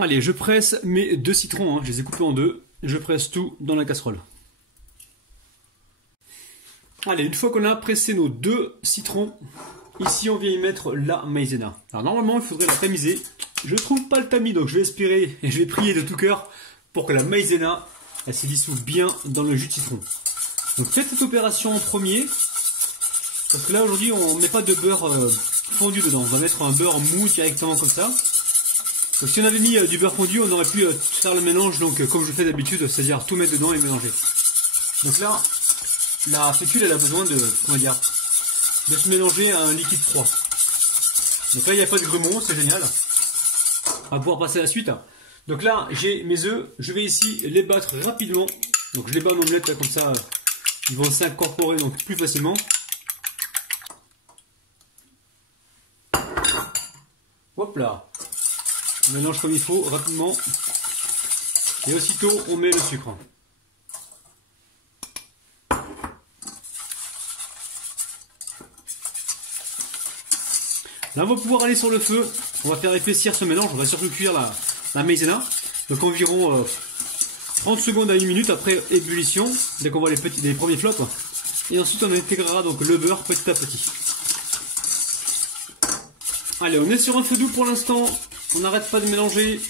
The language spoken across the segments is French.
Allez, je presse mes 2 citrons, hein, je les ai coupés en deux. Je presse tout dans la casserole. Allez, une fois qu'on a pressé nos 2 citrons, ici on vient y mettre la maïzena. Alors normalement il faudrait la tamiser. Je trouve pas le tamis, donc je vais espérer et je vais prier de tout cœur pour que la maïzena elle se dissout bien dans le jus de citron. Donc faites cette opération en premier. Parce que là aujourd'hui on ne met pas de beurre fondu dedans. On va mettre un beurre mou directement comme ça. Donc si on avait mis du beurre fondu, on aurait pu faire le mélange donc comme je fais d'habitude, c'est-à-dire tout mettre dedans et mélanger. Donc là, la fécule elle a besoin de, comment dire, de se mélanger à un liquide froid. Donc là il n'y a pas de grumeaux, c'est génial. On va pouvoir passer à la suite. Donc là j'ai mes œufs, je vais ici les battre rapidement. Donc je les bats en omelette là, comme ça ils vont s'incorporer donc plus facilement. Hop là. On mélange comme il faut rapidement. Et aussitôt on met le sucre. Là on va pouvoir aller sur le feu. On va faire épaissir ce mélange. On va surtout cuire la maïzena. Donc environ 30 secondes à 1 minute après ébullition. Dès qu'on voit les premiers flops. Et ensuite on intégrera donc le beurre petit à petit. Allez, on est sur un feu doux pour l'instant. On n'arrête pas de mélanger.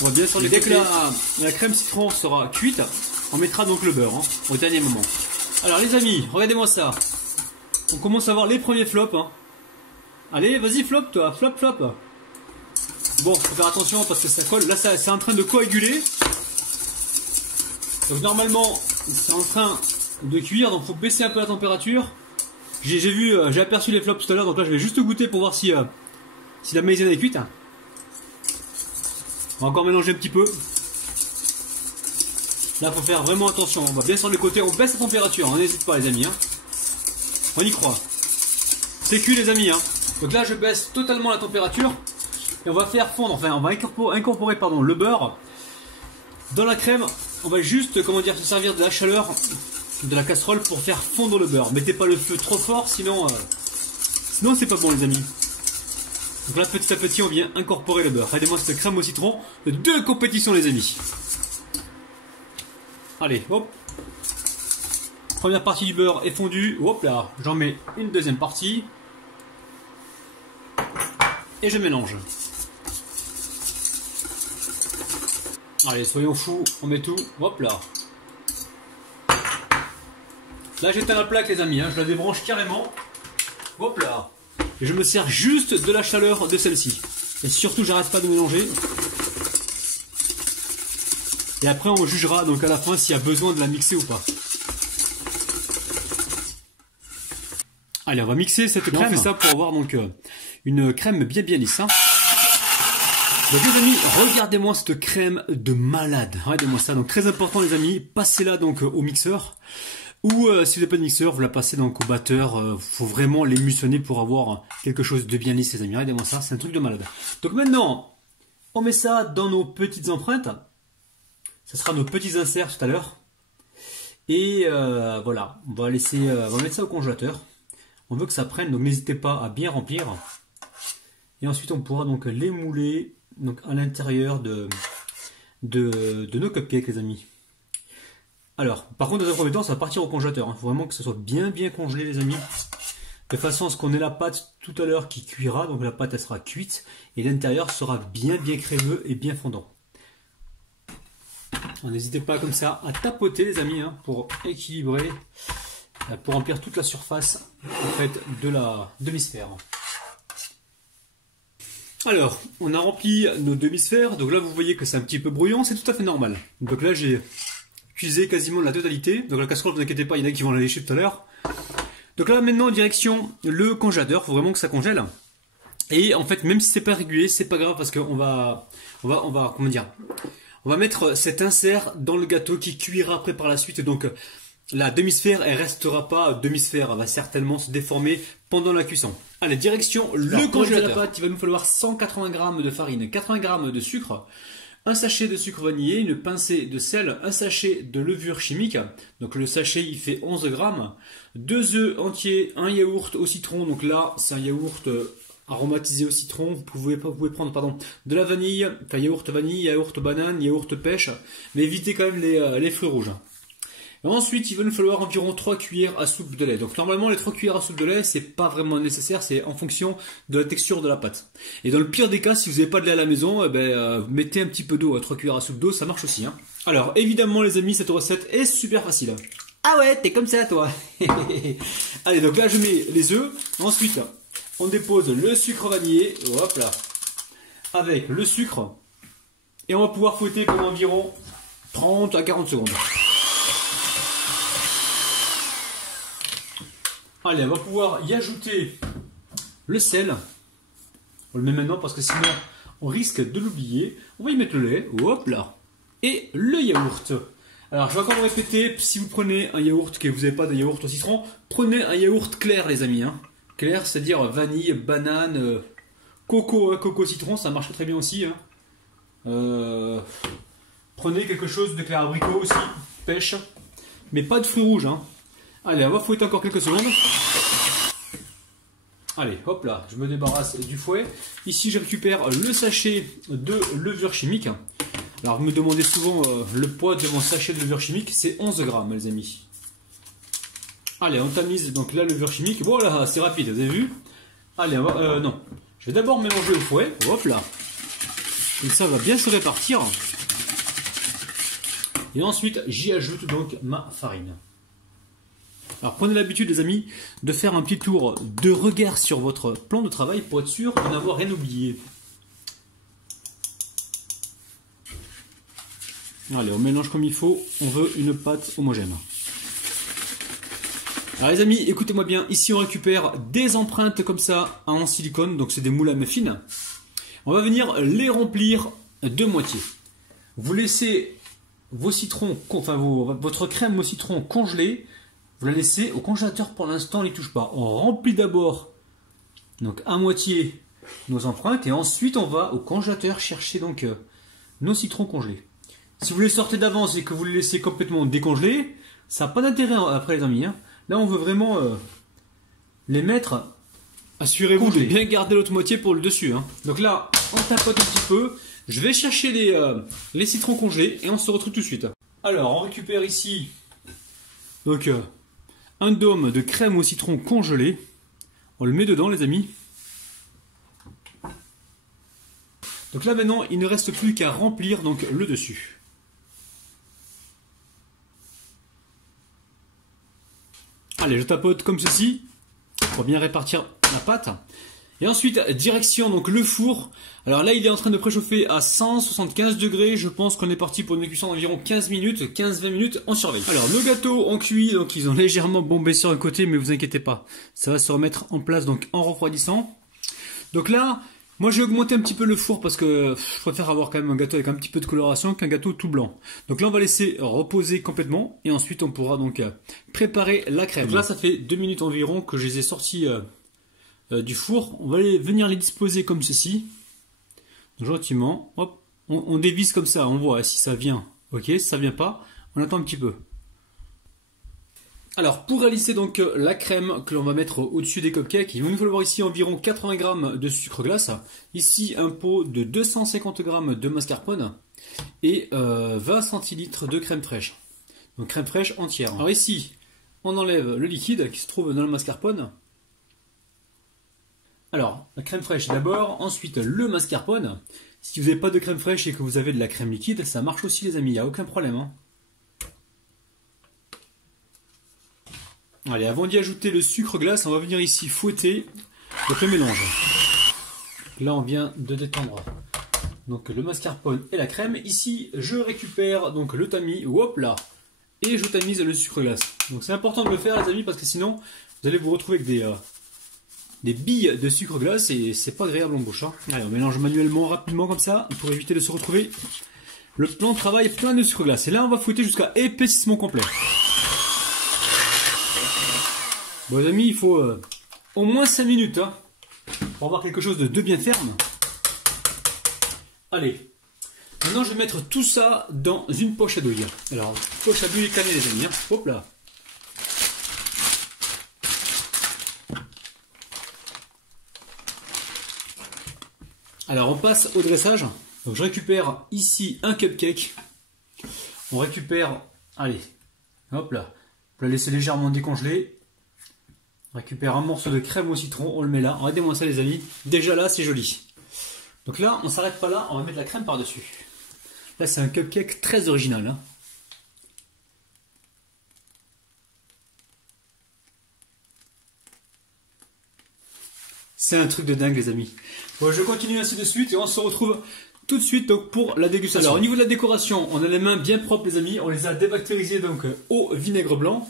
On va bien sur les côtés. Dès que la crème citron sera cuite, on mettra donc le beurre au dernier moment. Alors les amis, regardez-moi ça. On commence à voir les premiers flops. Allez, vas-y flop toi, flop flop. Bon, faut faire attention parce que ça colle. Là, c'est en train de coaguler. Donc normalement, c'est en train de cuire. Donc faut baisser un peu la température. J'ai aperçu les flops tout à l'heure. Donc là, je vais juste goûter pour voir si la maïzena est cuite. On va encore mélanger un petit peu. Là, faut faire vraiment attention. On va bien sur les côtés. On baisse la température. N'hésite pas, les amis. On y croit. C'est cuit, les amis. Donc là, je baisse totalement la température. Et on va faire fondre. Enfin, on va incorporer le beurre dans la crème. On va juste, comment dire, se servir de la chaleur de la casserole pour faire fondre le beurre. Mettez pas le feu trop fort, sinon c'est pas bon, les amis. Donc là, petit à petit, on vient incorporer le beurre. Regardez-moi cette crème au citron de 2 compétitions, les amis. Allez, hop. Première partie du beurre est fondue. Hop là, j'en mets une deuxième partie. Et je mélange. Allez, soyons fous, on met tout. Hop là. Là, j'éteins la plaque, les amis. Je la débranche carrément. Hop là. Et je me sers juste de la chaleur de celle-ci. Et surtout, j'arrête pas de mélanger. Et après, on jugera donc à la fin s'il y a besoin de la mixer ou pas. Allez, on va mixer cette crème. On fait ça pour avoir donc une crème bien lisse. Donc les amis, regardez-moi cette crème de malade. Regardez-moi ça. Donc très important, les amis, passez-la donc au mixeur. Ou si vous n'avez pas de mixeur, vous la passez donc au batteur. Faut vraiment l'émulsionner pour avoir quelque chose de bien lisse, les amis. Regardez-moi ça, c'est un truc de malade. Donc maintenant, on met ça dans nos petites empreintes. Ce sera nos petits inserts tout à l'heure. Et voilà, on va mettre ça au congélateur. On veut que ça prenne, donc n'hésitez pas à bien remplir. Et ensuite, on pourra donc les mouler donc, à l'intérieur de nos cupcakes, les amis. Alors, par contre, dans un premier temps, ça va partir au congélateur. Il faut vraiment que ça soit bien congelé, les amis. De façon à ce qu'on ait la pâte tout à l'heure qui cuira. Donc la pâte, elle sera cuite. Et l'intérieur sera bien crémeux et bien fondant. N'hésitez pas comme ça à tapoter, les amis, pour équilibrer, pour remplir toute la surface en fait, de la demi-sphère. Alors, on a rempli nos demi-sphères. Donc là, vous voyez que c'est un petit peu brouillon. C'est tout à fait normal. Donc là, j'ai cuisé quasiment la totalité. Donc la casserole, ne vous inquiétez pas, il y en a qui vont la lécher tout à l'heure. Donc là, maintenant, direction le congélateur. Il faut vraiment que ça congèle. Et en fait, même si c'est pas régulier, c'est pas grave parce qu'on va, comment dire, on va mettre cet insert dans le gâteau qui cuira après par la suite. Donc la demi-sphère, elle restera pas demi-sphère, elle va certainement se déformer pendant la cuisson. Allez, direction le congélateur. La pâte, il va nous falloir 180 g de farine, 80 g de sucre, un sachet de sucre vanillé, une pincée de sel, un sachet de levure chimique. Donc le sachet, il fait 11 g, 2 œufs entiers, un yaourt au citron. Donc là, c'est un yaourt aromatisé au citron. Vous pouvez prendre de la vanille, enfin yaourt vanille, yaourt banane, yaourt pêche, mais évitez quand même les fruits rouges. Et ensuite, il va nous falloir environ 3 cuillères à soupe de lait. Donc normalement, les 3 cuillères à soupe de lait, c'est pas vraiment nécessaire, c'est en fonction de la texture de la pâte. Et dans le pire des cas, si vous n'avez pas de lait à la maison, mettez un petit peu d'eau, 3 cuillères à soupe d'eau, ça marche aussi. Hein. Alors évidemment les amis, cette recette est super facile. Ah ouais, t'es comme ça toi. Allez, donc là je mets les œufs. Ensuite, on dépose le sucre vanillé, hop là, avec le sucre. Et on va pouvoir fouetter pendant environ 30 à 40 secondes. Allez, on va pouvoir y ajouter le sel. On le met maintenant parce que sinon on risque de l'oublier. On va y mettre le lait, hop là, et le yaourt. Alors je vais encore le répéter, si vous prenez un yaourt, que vous n'avez pas de yaourt au citron, prenez un yaourt clair les amis. Hein. Clair, c'est-à-dire vanille, banane, coco, coco citron, ça marche très bien aussi. Hein. Prenez quelque chose de clair abricot aussi, pêche, mais pas de fruits rouges. Hein. Allez, on va fouetter encore quelques secondes. Allez, hop là, je me débarrasse du fouet. Ici, je récupère le sachet de levure chimique. Alors, vous me demandez souvent le poids de mon sachet de levure chimique, c'est 11 grammes, les amis. Allez, on tamise donc la levure chimique. Voilà, c'est rapide, vous avez vu? Allez, on va, non. Je vais d'abord mélanger au fouet. Hop là. Comme ça, va bien se répartir. Et ensuite, j'y ajoute donc ma farine. Alors prenez l'habitude les amis de faire un petit tour de regard sur votre plan de travail pour être sûr de n'avoir rien oublié. Allez, on mélange comme il faut, on veut une pâte homogène. Alors les amis, écoutez-moi bien, ici on récupère des empreintes comme ça en silicone, donc c'est des moules à muffins. On va venir les remplir de moitié. Vous laissez vos citrons, enfin votre crème au citron congelée. Vous la laissez au congélateur pour l'instant, on n'y touche pas. On remplit d'abord donc à moitié nos empreintes et ensuite on va au congélateur chercher donc nos citrons congelés. Si vous les sortez d'avance et que vous les laissez complètement décongelés, ça n'a pas d'intérêt après les amis. Hein. Là on veut vraiment les mettre. Assurez-vous de bien garder l'autre moitié pour le dessus. Hein. Donc là on tapote un petit peu. Je vais chercher les citrons congelés et on se retrouve tout de suite. Alors on récupère ici donc un dôme de crème au citron congelé. On le met dedans les amis. Donc là maintenant il ne reste plus qu'à remplir donc le dessus. Allez, je tapote comme ceci pour bien répartir la pâte. Et ensuite, direction donc le four. Alors là, il est en train de préchauffer à 175 degrés. Je pense qu'on est parti pour une cuisson d'environ 15 minutes, 15-20 minutes, on surveille. Alors, nos gâteaux ont cuit, donc ils ont légèrement bombé sur le côté, mais vous inquiétez pas. Ça va se remettre en place donc en refroidissant. Donc là, moi j'ai augmenté un petit peu le four parce que je préfère avoir quand même un gâteau avec un petit peu de coloration qu'un gâteau tout blanc. Donc là, on va laisser reposer complètement et ensuite on pourra donc préparer la crème. Donc là, ça fait 2 minutes environ que je les ai sortis du four. On va venir les disposer comme ceci. Gentiment, hop, on dévisse comme ça, on voit si ça vient. Ok, si ça vient pas, on attend un petit peu. Alors pour réaliser donc la crème que l'on va mettre au-dessus des cupcakes, il va nous falloir ici environ 80 g de sucre glace, ici un pot de 250 g de mascarpone et 20 centilitres de crème fraîche. Donc crème fraîche entière. Alors ici, on enlève le liquide qui se trouve dans le mascarpone. Alors, la crème fraîche d'abord, ensuite le mascarpone. Si vous n'avez pas de crème fraîche et que vous avez de la crème liquide, ça marche aussi les amis, il n'y a aucun problème. Hein. Allez, avant d'y ajouter le sucre glace, on va venir ici fouetter donc le mélange. Là, on vient de détendre donc le mascarpone et la crème. Ici, je récupère donc le tamis, hop là, et je tamise le sucre glace. Donc c'est important de le faire les amis parce que sinon, vous allez vous retrouver avec des billes de sucre glace et c'est pas agréable en bouche. Hein. Allez, on mélange manuellement, rapidement comme ça, pour éviter de se retrouver le plan de travail plein de sucre glace. Et là, on va fouetter jusqu'à épaississement complet. Bon les amis, il faut au moins 5 minutes hein, pour avoir quelque chose de bien ferme. Allez, maintenant je vais mettre tout ça dans une poche à douille. Alors, poche à douille cannée les amis, hein. Hop là. Alors on passe au dressage. Donc je récupère ici un cupcake. On récupère, allez, hop là, on va le laisser légèrement décongeler. On récupère un morceau de crème au citron, on le met là. Regardez-moi ça les amis, déjà là c'est joli. Donc là on s'arrête pas là, on va mettre la crème par-dessus. Là c'est un cupcake très original. Hein. C'est un truc de dingue les amis. Bon, je continue ainsi de suite et on se retrouve tout de suite donc, pour la dégustation. Alors au niveau de la décoration, on a les mains bien propres les amis. On les a débactérisées donc au vinaigre blanc.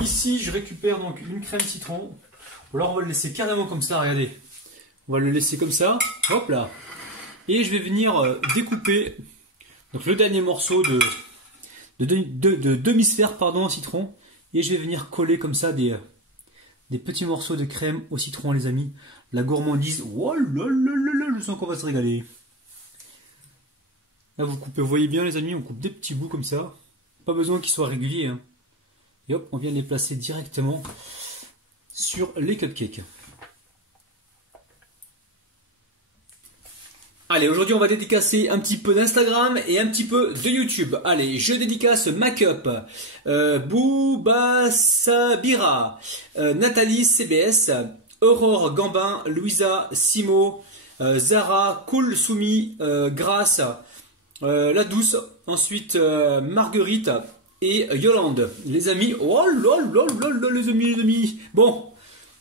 Ici je récupère donc une crème citron. Alors on va le laisser carrément comme ça, regardez. On va le laisser comme ça, hop là. Et je vais venir découper donc, le dernier morceau de demi-sphère pardon, citron. Et je vais venir coller comme ça des petits morceaux de crème au citron les amis. La gourmandise, oh là là là là, je sens qu'on va se régaler. Là vous coupez, vous voyez bien les amis, on coupe des petits bouts comme ça. Pas besoin qu'ils soient réguliers. Hein. Et hop, on vient les placer directement sur les cupcakes. Allez, aujourd'hui on va dédicacer un petit peu d'Instagram et un petit peu de YouTube. Allez, je dédicace Macup, Bouba Sabira, Nathalie CBS, Aurore Gambin, Louisa Simo, Zara Cool Soumi, Grace, La Douce, ensuite Marguerite et Yolande. Les amis, oh là là là là les amis. Bon,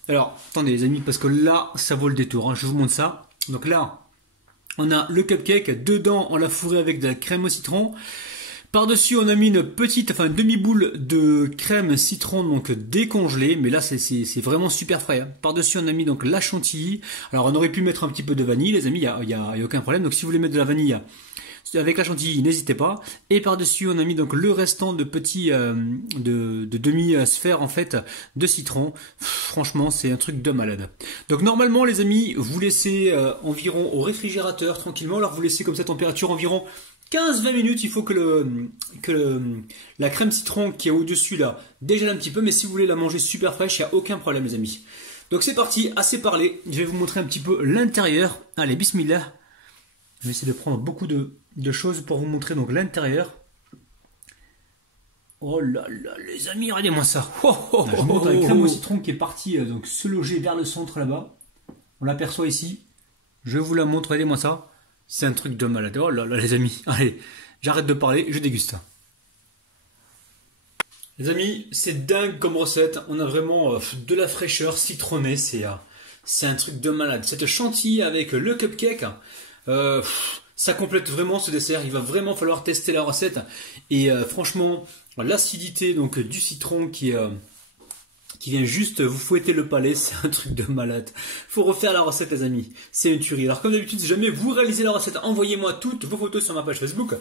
alors attendez les amis parce que là ça vaut le détour. Hein. Je vous montre ça. Donc là. On a le cupcake, dedans on l'a fourré avec de la crème au citron. Par-dessus on a mis une petite, enfin une demi-boule de crème citron donc décongelée. Mais là c'est vraiment super frais. Hein. Par-dessus on a mis donc la chantilly. Alors on aurait pu mettre un petit peu de vanille les amis, il n'y a aucun problème. Donc si vous voulez mettre de la vanille avec la chantilly, n'hésitez pas. Et par-dessus on a mis donc le restant de petits, de demi-sphère en fait de citron. Franchement c'est un truc de malade. Donc normalement les amis vous laissez environ au réfrigérateur tranquillement. Alors vous laissez comme ça température environ 15-20 minutes. Il faut que la crème citron qui est au dessus là dégèle un petit peu. Mais si vous voulez la manger super fraîche, il n'y a aucun problème les amis. Donc c'est parti, assez parlé. Je vais vous montrer un petit peu l'intérieur. Allez bismillah. Je vais essayer de prendre beaucoup de choses pour vous montrer donc l'intérieur. Oh là là les amis, regardez-moi ça. Je vous montre la crème au citron qui est partie donc se loger vers le centre là-bas. On l'aperçoit ici. Je vous la montre, regardez-moi ça. C'est un truc de malade. Oh là là les amis. Allez, j'arrête de parler, je déguste. Les amis, c'est dingue comme recette. On a vraiment de la fraîcheur citronnée. C'est un truc de malade. Cette chantilly avec le cupcake. Ça complète vraiment ce dessert. Il va vraiment falloir tester la recette. Et franchement, l'acidité donc du citron qui vient juste vous fouetter le palais, c'est un truc de malade. Faut refaire la recette les amis. C'est une tuerie. Alors comme d'habitude, si jamais vous réalisez la recette, envoyez-moi toutes vos photos sur ma page Facebook.